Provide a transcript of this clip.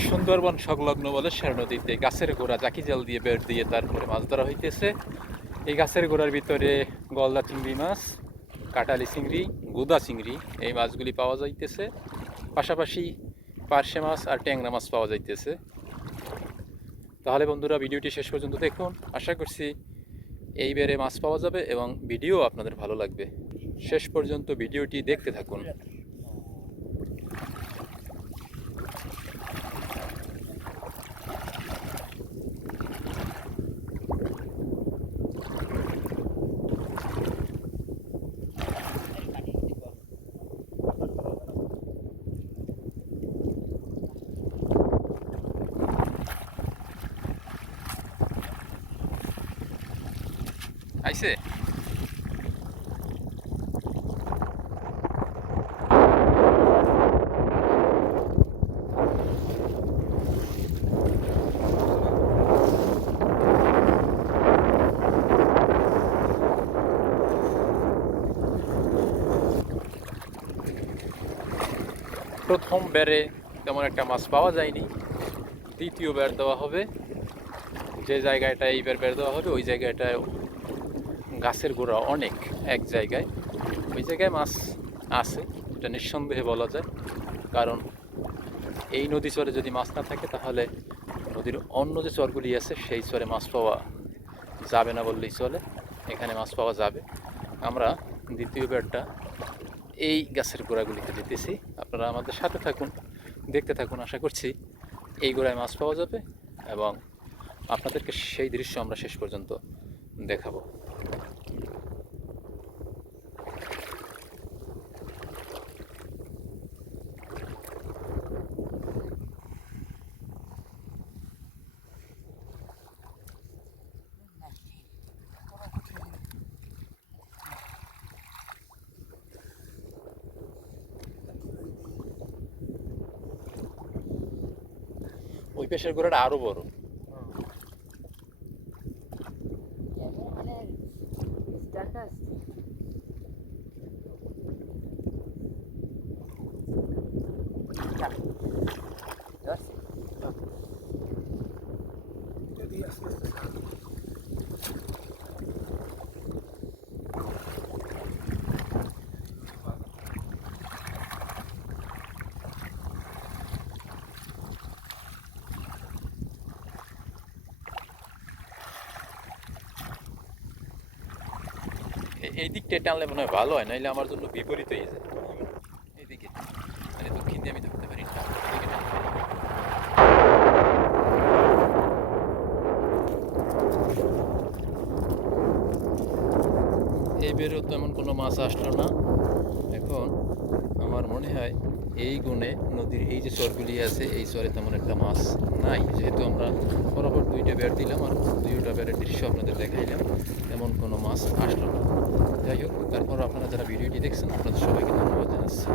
সুন্দরবন সংলগ্ন বলে শের নদীতে গাছের গোড়া জাকি জাল দিয়ে বেড় দিয়ে তারপরে মাছ ধরা হইতেছে। এই গাছের গোড়ার ভিতরে গলদা চিংড়ি মাছ কাটালি চিংড়ি, গুদা চিংড়ি এই মাছগুলি পাওয়া যাইতেছে। পাশাপাশি পার্শে মাছ আর ট্যাংরা মাছ পাওয়া যাইতেছে। তাহলে বন্ধুরা, ভিডিওটি শেষ পর্যন্ত দেখুন। আশা করছি এই বেড়ে মাছ পাওয়া যাবে এবং ভিডিও আপনাদের ভালো লাগবে। শেষ পর্যন্ত ভিডিওটি দেখতে থাকুন। আইছে? প্রথম বেড়ে তেমন একটা মাছ পাওয়া যায়নি। দ্বিতীয় বেড় দেওয়া হবে। যে জায়গাটা এইবার বেড় দেওয়া হবে, ওই জায়গাটায় গাছের গোড়া অনেক, এক জায়গায়। ওই জায়গায় মাছ আছে, এটা নিঃসন্দেহে বলা যায়। কারণ এই নদী চরে যদি মাছ না থাকে, তাহলে নদীর অন্য যে চরগুলি আছে, সেই চরে মাছ পাওয়া যাবে না বললেই চলে। এখানে মাছ পাওয়া যাবে। আমরা দ্বিতীয় বেড়টা এই গাছের গোড়াগুলিতে দিতেছি। আপনারা আমাদের সাথে থাকুন, দেখতে থাকুন, আশা করছি এই গোড়ায় মাছ পাওয়া যাবে এবং আপনাদেরকে সেই দৃশ্য আমরা শেষ পর্যন্ত দেখাবো। ওই পেশের গোড়াটা আরও বড়। এই দিকটা টানলে মনে হয় ভালো হয় নাহলে আমার জন্য বিপরীত হয়ে যায়। বেরও তেমন কোনো মাছ আসলো না। এখন আমার মনে হয় এই গুণে নদীর এই যে চরগুলি আছে, এই চরে তেমন একটা মাছ নাই। যেহেতু আমরা বরাবর দুইটা বেড় দিলাম আর দুইটা বেড়ের দৃশ্য আপনাদের দেখাইলাম, তেমন কোনো মাছ আসলো না। যাই হোক, তারপর আপনারা যারা ভিডিওটি দেখছেন, আপনাদের সবাইকে ধন্যবাদ জানাচ্ছি।